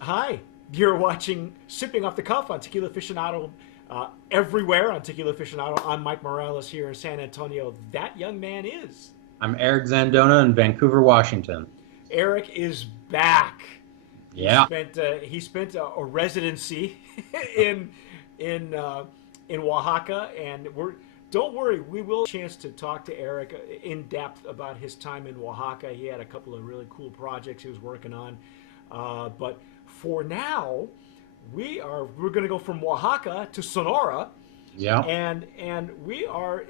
Hi, you're watching Sipping Off the Cuff on Tequila Aficionado, everywhere on Tequila Aficionado. I'm Mike Morales here in San Antonio. That young man is. I'm Eric Zandona in Vancouver, Washington. Eric is back. He Yeah. spent a residency in in uh, in Oaxaca, and we're don't worry, we will have a chance to talk to Eric in depth about his time in Oaxaca. He had a couple of really cool projects he was working on, but for now, we're going to go from Oaxaca to Sonora, Yeah. and we are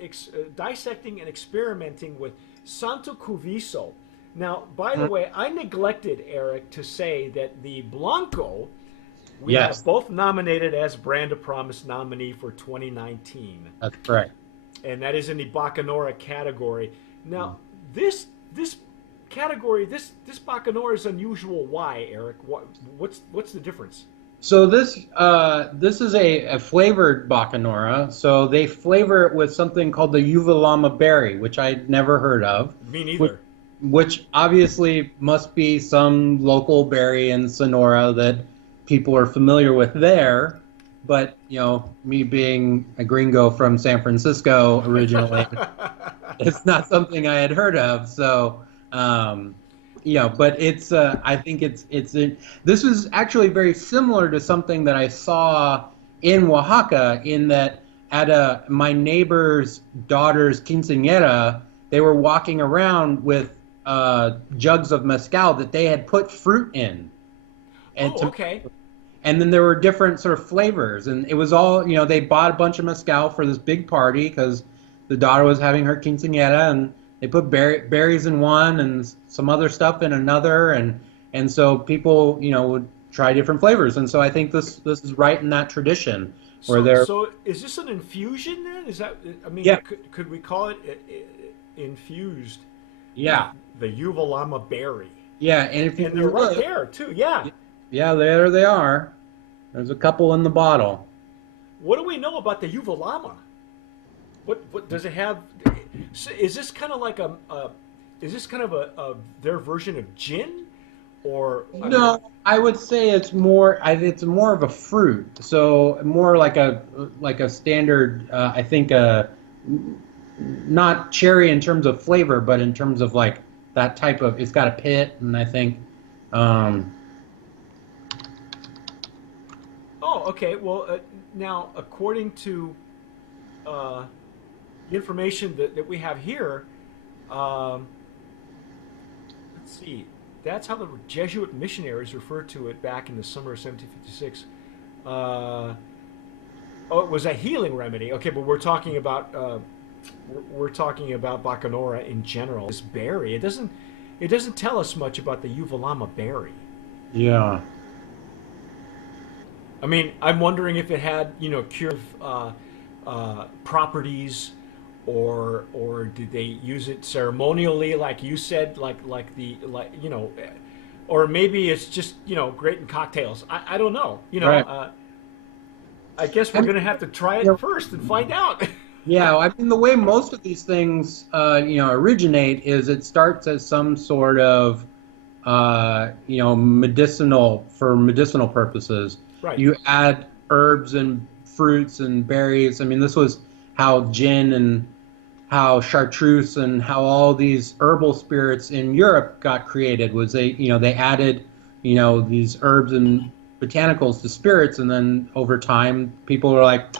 dissecting and experimenting with Santo Cuviso. Now, by the way, I neglected, Eric, to say that the Blanco we have Yes, both nominated as Brand of Promise nominee for 2019, that's correct. and that is in the Bacanora category. Now, this category, this Bacanora is unusual. Why, Eric? What's the difference? So this is a flavored Bacanora. So they flavor it with something called the Uvalama berry, which I'd never heard of, Me which, neither. which obviously must be some local berry in Sonora that people are familiar with there. But me being a gringo from San Francisco originally, it's not something I had heard of. So, but I think this is actually very similar to something that I saw in Oaxaca. In that, at my neighbor's daughter's quinceañera, they were walking around with jugs of mezcal that they had put fruit in, and Oh, okay. and then there were different sort of flavors, and it was all, they bought a bunch of mezcal for this big party because the daughter was having her quinceañera, and they put berries in one and some other stuff in another, and so people, would try different flavors, and so I think this is right in that tradition where So they're, so is this an infusion then? Is that I mean, yeah, could we call it infused with yeah, the Uvalama berry? yeah, and if And they're you right look, there too. Yeah. yeah, there they are. There's a couple in the bottle. What do we know about the Uvalama? What does it have? Is this kind of like is this kind of a their version of gin, or I mean, No, I would say it's more of a fruit. So more like a standard. I think not cherry in terms of flavor, but in terms of like that type of. It's got a pit, and I think. Um, oh, okay. Well, now according to uh, the information that we have here, um, let's see. That's how the Jesuit missionaries referred to it back in the summer of 1756. Uh, oh, it was a healing remedy. Okay, but we're talking about Bacanora in general. This berry, it doesn't tell us much about the Uvalama berry. yeah. I mean, I'm wondering if it had curative properties, or did they use it ceremonially, like you said, or maybe it's just great in cocktails. I don't know. Right. I guess I we're mean, gonna have to try you it know, first and find out. yeah. I mean, the way most of these things, originate is it starts as some sort of medicinal for medicinal purposes. Right. You add herbs and fruits and berries. I mean, this was how gin and how chartreuse and how all these herbal spirits in Europe got created. Was they added, these herbs and botanicals to spirits, and then over time, people were like,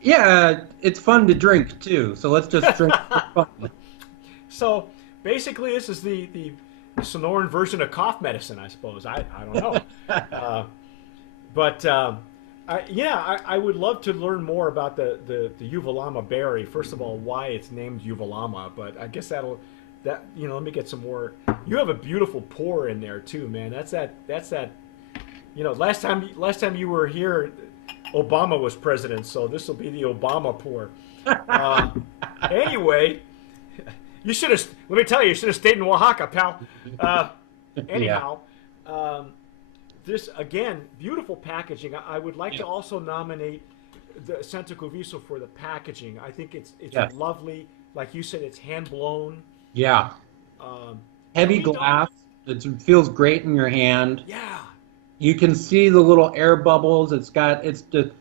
yeah, it's fun to drink too. So let's just drink for fun. So basically, this is the Sonoran version of cough medicine, I suppose. I don't know. Uh, But yeah, I would love to learn more about the Uvalama berry. First of all, why it's named Uvalama, but I guess let me get some more. You have a beautiful pour in there too, man. That's that. Last time you were here, Obama was president, so this will be the Obama pour. Uh, anyway, you should have. Let me tell you, you should have stayed in Oaxaca, pal. Uh, Yeah. anyhow. Um, this again, beautiful packaging. I would like to Yeah. also nominate the Santo Cuviso for the packaging. I think it's Yes. lovely. Like you said, it's hand blown. Yeah. Um, and Heavy we don't. glass. It feels great in your hand. Yeah, You can see the little air bubbles. It's the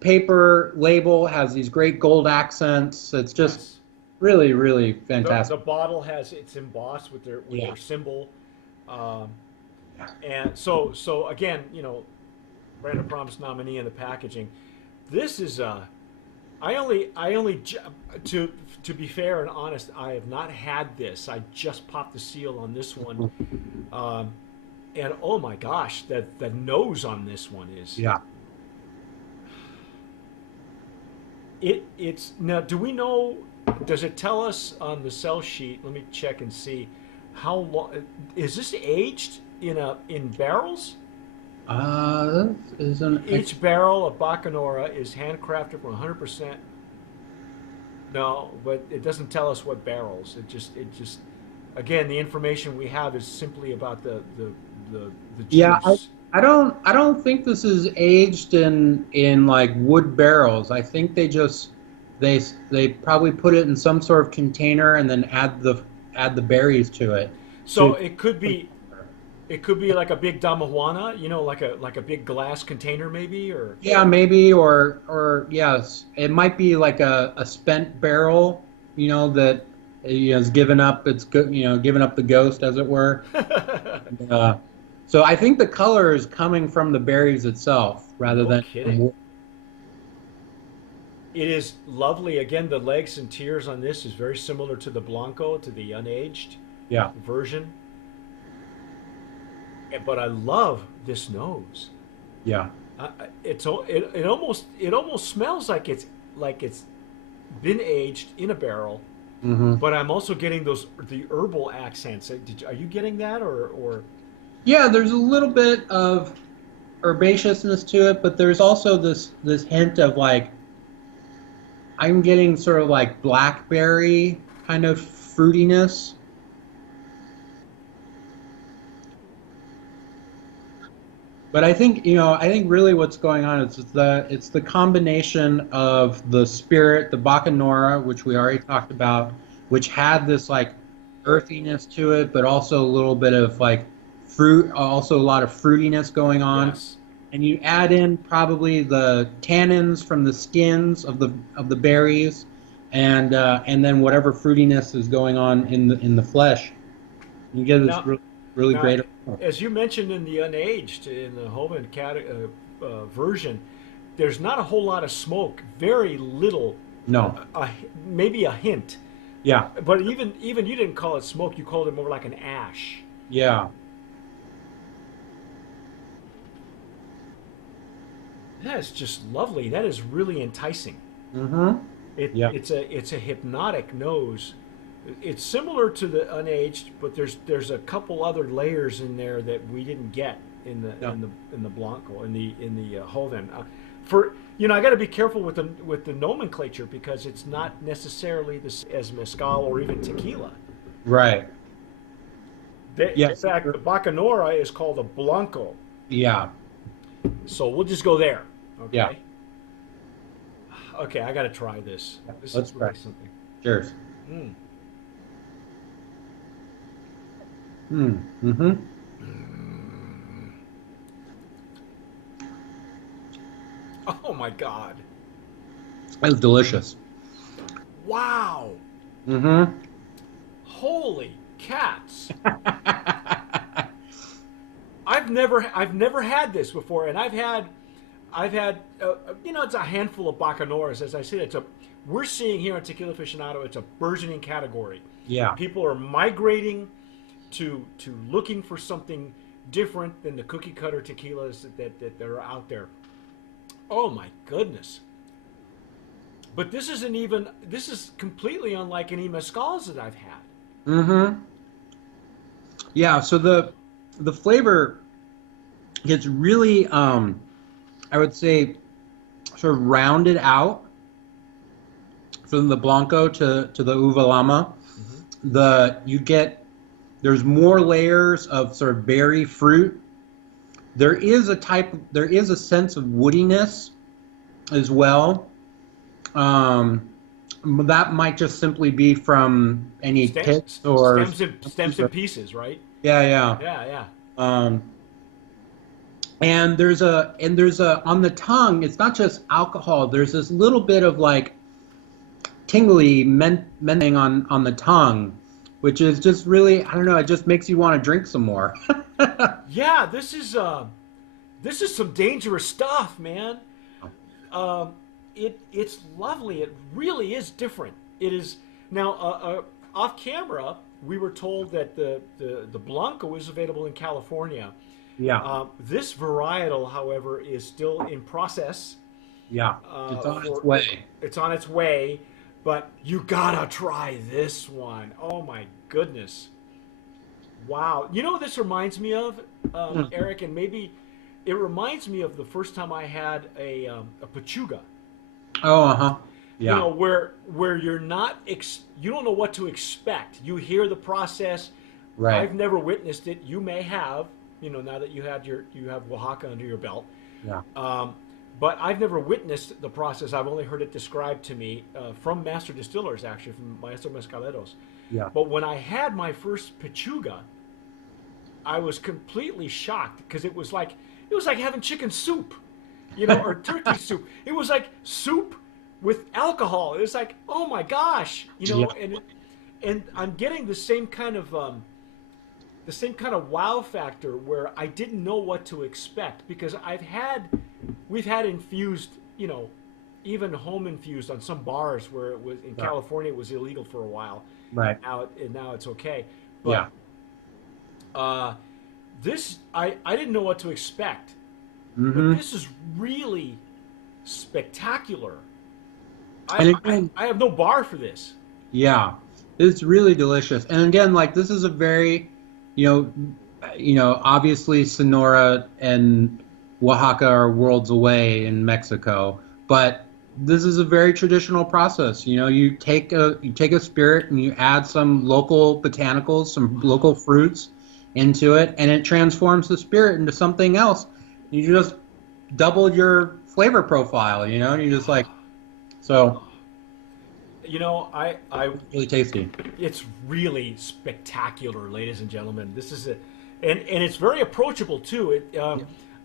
paper label has these great gold accents. It's just Yes. really, really The fantastic. bottle has it's embossed with Yeah. their symbol, um, Yeah. and so again, Brand of Promise nominee in the packaging. This is to be fair and honest, I have not had this. I just popped the seal on this one, um, and oh my gosh, the nose on this one is Yeah. it's now. Do we know? Does it tell us on the sell sheet? Let me check and see how long is this aged in barrels? That is an Each barrel of Bacanora is handcrafted from 100%. No, but it doesn't tell us what barrels. It just again, the information we have is simply about the Yeah, juice. I don't think this is aged in like wood barrels. I think they probably put it in some sort of container and then add the berries to it. So To it could be like a big damajuana, like a big glass container maybe, or Yeah, maybe or yes, it might be like a spent barrel, that has given up given up the ghost as it were. Uh, so I think the color is coming from the berries itself rather no than from kidding. wood. It is lovely. Again, the legs and tears on this is very similar to the Blanco, to the unaged Yeah. version. But I love this nose. Yeah. It almost smells like it's been aged in a barrel. Hmm. But I'm also getting the herbal accents. Are you getting that or Yeah, there's a little bit of herbaceousness to it, but there's also this hint of like I'm getting sort of like blackberry kind of fruitiness. But I think really what's going on is it's the combination of the spirit, the Bacanora, which we already talked about, which had this like earthiness to it, but also a little bit of like fruit, also a lot of fruitiness going on. yes? And you add in probably the tannins from the skins of the berries, and then whatever fruitiness is going on in the flesh. You get this Now, really now, great. as you mentioned in the unaged, in the Hovind version, there's not a whole lot of smoke. Very little, No. maybe a hint. Yeah. But even you didn't call it smoke. You called it more like an ash. Yeah. That is just lovely. That is really enticing. Mm-hmm. It, Yeah. it's a hypnotic nose. It's similar to the unaged, but there's a couple other layers in there that we didn't get in the Yeah. in the in the Blanco in the Hoven. For I got to be careful with the nomenclature because it's not necessarily as mezcal or even tequila. Right. In Yes. fact, the Bacanora is called a Blanco. Yeah. So we'll just go there. Yeah. Okay. Okay, I got to try this. This Let's is really try. something. Cheers. Mm. Mm. Mm-hmm. Oh my God! That's delicious. Wow! Mm-hmm. Holy cats! I've never had this before, and I've had it's a handful of Bacanoras. As I said, we're seeing here on Tequila Aficionado, it's a burgeoning category. Yeah. People are migrating to looking for something different than the cookie cutter tequilas that are out there. Oh my goodness! But this is completely unlike any mezcals that I've had. Mm-hmm. Yeah. So the flavor gets really, I would say, sort of rounded out from the Blanco to the Uvalama. There's more layers of sort of berry fruit. There is a sense of woodiness as well. That might just simply be from any pits or Stems and pieces, right? yeah, yeah. Yeah, yeah. Um, And there's a on the tongue. It's not just alcohol. There's this little bit of like tingly menting on the tongue, which is just really, I don't know. It just makes you want to drink some more. Yeah, this is some dangerous stuff, man. It's lovely. It really is different. It is now off camera. We were told that the Blanco is available in California. Yeah, This varietal, however, is still in process. yeah. It's on its For way. it's on its way, but you gotta try this one. Oh my goodness! Wow. You know what this reminds me of, Hmm. Eric, and maybe it reminds me of the first time I had a pachuga. Oh, uh-huh. You Yeah, know, where you're not you don't know what to expect. You hear the process. right. I've never witnessed it. You may have. You know, now that you have Oaxaca under your belt. Yeah. Um, but I've never witnessed the process. I've only heard it described to me from master distillers, actually, from Maestro Mezcaleros. Yeah. But when I had my first pechuga, I was completely shocked because it was like having chicken soup, you know, or turkey soup. It was like soup with alcohol. It was like, oh my gosh, you know, Yeah. and I'm getting the same kind of wow factor where I didn't know what to expect because we've had infused, you know, even home infused on some bars where it was in Right. California it was illegal for a while. Right. Now it's okay, Yeah. but uh, this I didn't know what to expect, but Mm-hmm. this is really spectacular. And again, I have no bar for this. yeah, it's really delicious. And again, like this is a very, you obviously Sonora and Oaxaca are worlds away in Mexico, but this is a very traditional process. You take a spirit and you add some local botanicals, some local fruits into it, and it transforms the spirit into something else. You just double your flavor profile, and you just like so You know, really tasty. it's really spectacular, ladies and gentlemen. This is and it's very approachable too. Yeah.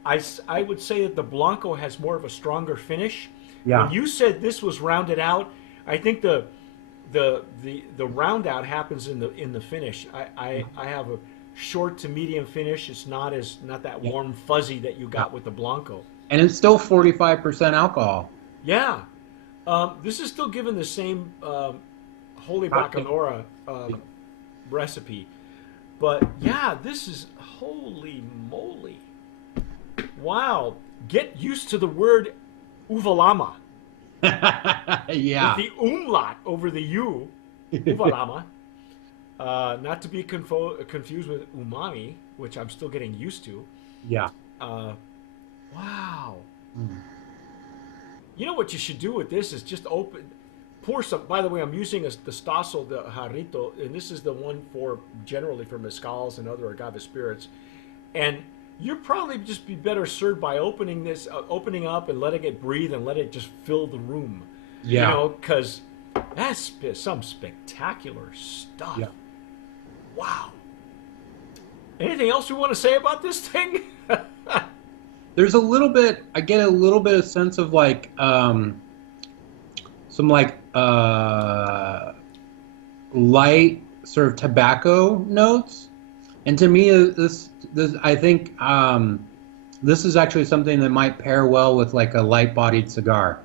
I would say that the Blanco has more of a stronger finish. When Yeah. you said this was rounded out, I think the round out happens in the finish. I have a short to medium finish. It's not that Yeah. warm fuzzy that you Yeah. got with the Blanco. And it's still 45% alcohol. Yeah, this is still given the same holy Cocktail. Bacanora recipe, but yeah, this is holy moly! Wow, get used to the word Uvalama with Yeah. the umlaut over the U, Uvalama. Not to be confused with umami, which I'm still getting used to. Yeah. Uh, wow. Mm. You know what you should do with this is just pour some. By the way, I'm using the Stossel de Jarrito, and this is the one for generally for mezcals and other agave spirits. And you'd probably just be better served by opening up and letting it breathe and let it just fill the room. You Yeah. know, because that's some spectacular stuff. Yeah. Wow. Anything else we want to say about this thing? There's a little bit, I get a little bit of sense of like some like light sort of tobacco notes. And to me, this I think this is actually something that might pair well with like a light-bodied cigar.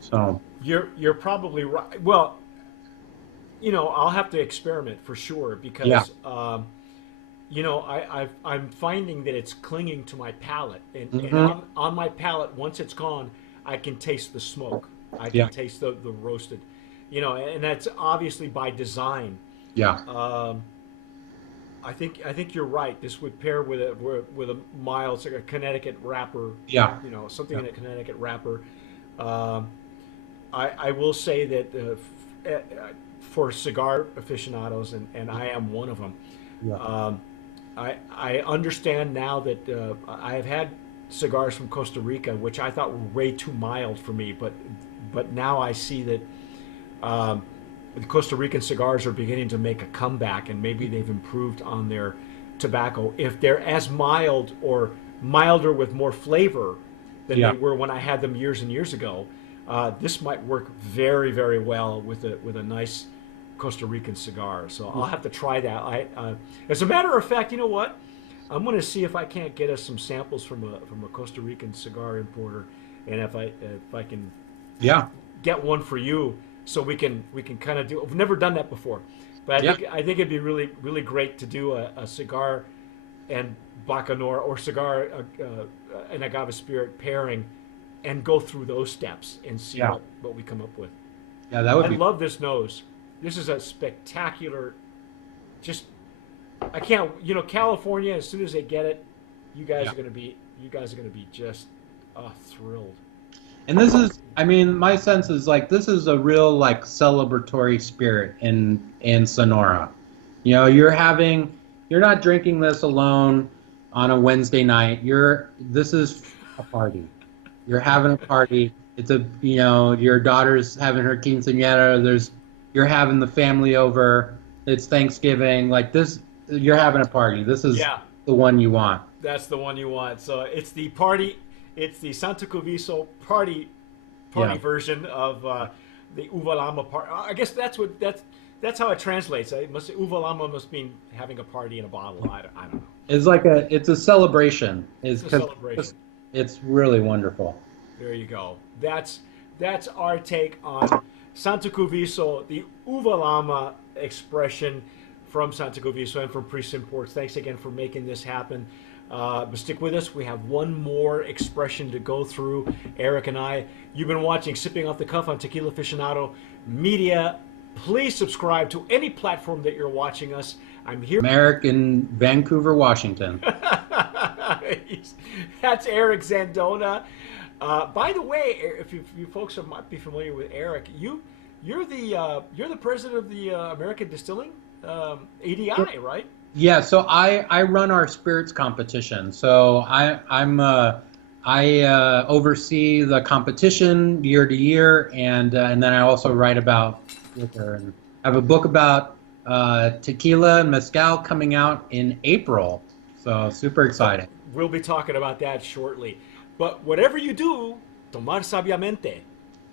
So You're probably right. Well, you know, I'll have to experiment for sure yeah. because you know, I'm finding that it's clinging to my palate, and Hmm. on my palate, once it's gone, I can taste the smoke. I can Yeah. taste the roasted, you know, and that's obviously by design. Yeah. Um, I think you're right. This would pair with a mild, it's like a Connecticut wrapper, Yeah. you know, something Yeah. in a Connecticut wrapper. Um, I will say that for cigar aficionados, and I am one of them. Yeah. I understand now that I have had cigars from Costa Rica, which I thought were way too mild for me, but now I see that the Costa Rican cigars are beginning to make a comeback, and maybe they've improved on their tobacco. If they're as mild or milder with more flavor than Yeah. they were when I had them years and years ago. This might work very, very well with a nice Costa Rican cigar. So I'll have to try that. As a matter of fact, you know what? I'm going to see if I can't get us some samples from a Costa Rican cigar importer, and if I can Yeah. get one for you, so we can kind of do. I've never done that before, but Yeah. I think it'd be really really great to do a cigar and Bacanora or cigar and agave spirit pairing, and go through those steps and see Yeah. what we come up with. Yeah, that would I be. love this nose. This is a spectacular. Just I can't. California. As soon as they get it, you guys Yeah. are gonna be just thrilled. And this is, I mean, my sense is like this is a real like celebratory spirit in Sonora. You're not drinking this alone on a Wednesday night. This is a party. You're having a party. It's your daughter's having her quinceañera. You're having the family over. It's Thanksgiving. Like this, you're having a party. This is Yeah. the one you want. That's the one you want. So it's the party. It's the Santo Cuviso party Yeah. version of the Uvalama part. I guess that's how it translates. Uvalama must mean having a party in a bottle. I don't know. It's a celebration. It's a celebration. It's really wonderful. There you go. That's our take on Santo Cuviso, the Uvalama expression from Santo Cuviso and from Priest Imports. Thanks again for making this happen. But stick with us. We have one more expression to go through. Eric and I. You've been watching Sipping Off the Cuff on Tequila Aficionado Media. Please subscribe to any platform that you're watching us. I'm here. Eric in Vancouver, Washington. That's Eric Zandona. By the way, if you folks might be familiar with Eric, you're the president of the American Distilling ADI, right? Yeah, so I run our spirits competition. So I oversee the competition year to year, and then I also write about liquor. And I have a book about tequila and mezcal coming out in April. So super excited. We'll be talking about that shortly. But whatever you do, tomar sabiamente.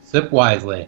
Sip wisely.